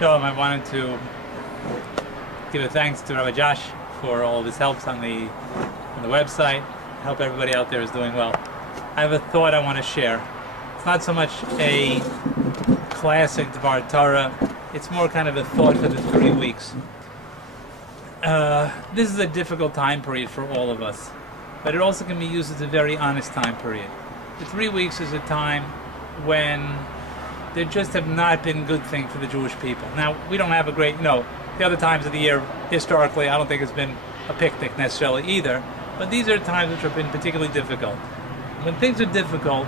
Shalom, I wanted to give a thanks to Rabbi Josh for all of his helps on the website. I hope everybody out there is doing well. I have a thought I want to share. It's not so much a classic Dvar Torah, it's more kind of a thought for the 3 weeks. This is a difficult time period for all of us, but it also can be used as a very honest time period. The 3 weeks is a time when there just have not been good things for the Jewish people. Now, we don't have a great, the other times of the year, historically, I don't think it's been a picnic necessarily either, but these are times which have been particularly difficult. When things are difficult,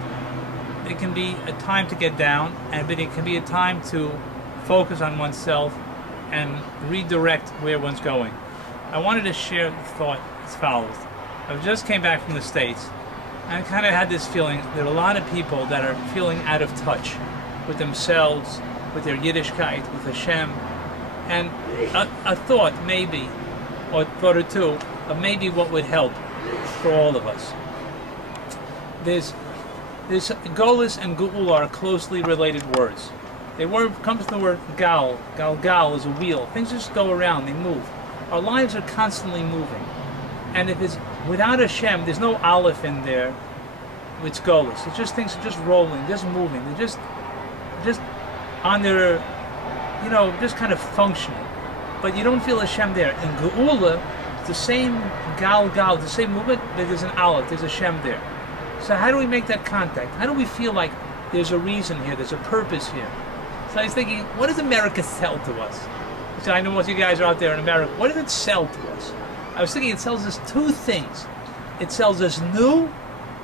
it can be a time to get down, but it can be a time to focus on oneself and redirect where one's going. I wanted to share the thought as follows. I just came back from the States, and I kind of had this feeling that a lot of people that are feeling out of touch with themselves, with their Yiddishkeit, with Hashem, and a thought maybe, or thought or two, of maybe what would help for all of us. There's Golus and Geula are closely related words. They comes from the word gal. Gal is a wheel. Things just go around, they move. Our lives are constantly moving. And if it's without Hashem, there's no aleph in there, it's Golus. It's just things are just rolling, just moving. They're just on their, just kind of functioning. But you don't feel Hashem there. In Geula, it's the same gal, the same movement, but there's an aleph, there's Hashem there. So how do we make that contact? How do we feel like there's a reason here, there's a purpose here? So I was thinking, what does America sell to us? So I know most of you guys are out there in America. What does it sell to us? I was thinking it sells us two things. It sells us new,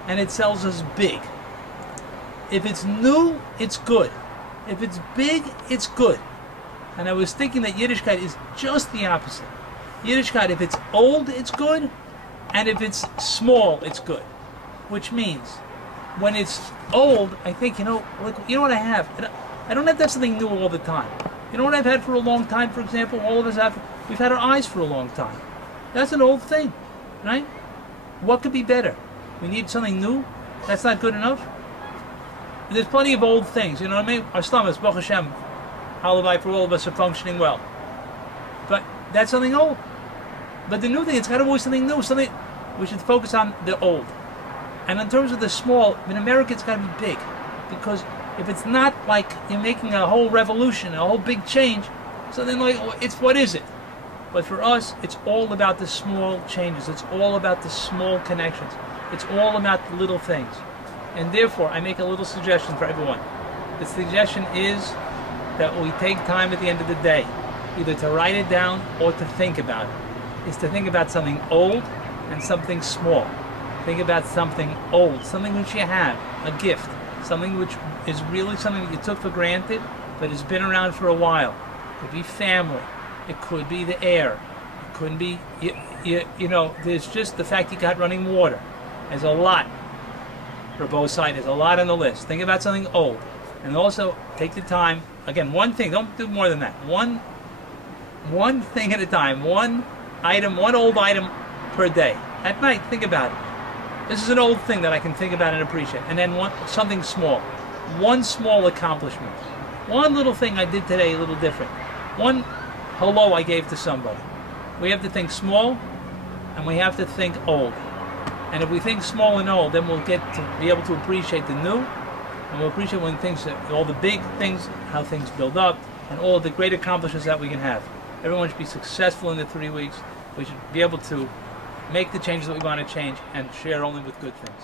and it sells us big. If it's new, it's good. If it's big, it's good. And I was thinking that Yiddishkeit is just the opposite. Yiddishkeit, if it's old, it's good, and if it's small, it's good. Which means, when it's old, I think, you know what I have? I don't have to have something new all the time. You know what I've had for a long time, for example? All of us have, we've had our eyes for a long time. That's an old thing, right? What could be better? We need something new? That's not good enough? There's plenty of old things, you know what I mean? Our stomachs, Baruch Hashem, Halavai, for all of us are functioning well. But that's something old. But the new thing, it's got to be something new, something we should focus on the old. And in terms of the small, in America it's got to be big. Because if it's not like you're making a whole revolution, a whole big change, so then what is it? But for us, it's all about the small changes. It's all about the small connections. It's all about the little things. And therefore, I make a little suggestion for everyone. The suggestion is that we take time at the end of the day, either to write it down or to think about it. Is to think about something old and something small. Think about something old, something which you have, a gift, something which is really something that you took for granted, but has been around for a while. It could be family. It could be the air. It couldn't be, there's just the fact you got running water. There's a lot. For both sides, there's a lot on the list. Think about something old. And also, take the time, again, one thing, don't do more than that. One thing at a time, one old item per day. At night, think about it. This is an old thing that I can think about and appreciate. And then something small. One small accomplishment. One little thing I did today a little different. One hello I gave to somebody. We have to think small, and we have to think old. And if we think small and old, then we'll get to be able to appreciate the new, and we'll appreciate when all the big things, how things build up, and all of the great accomplishments that we can have. Everyone should be successful in the 3 weeks. We should be able to make the changes that we want to change and share only with good things.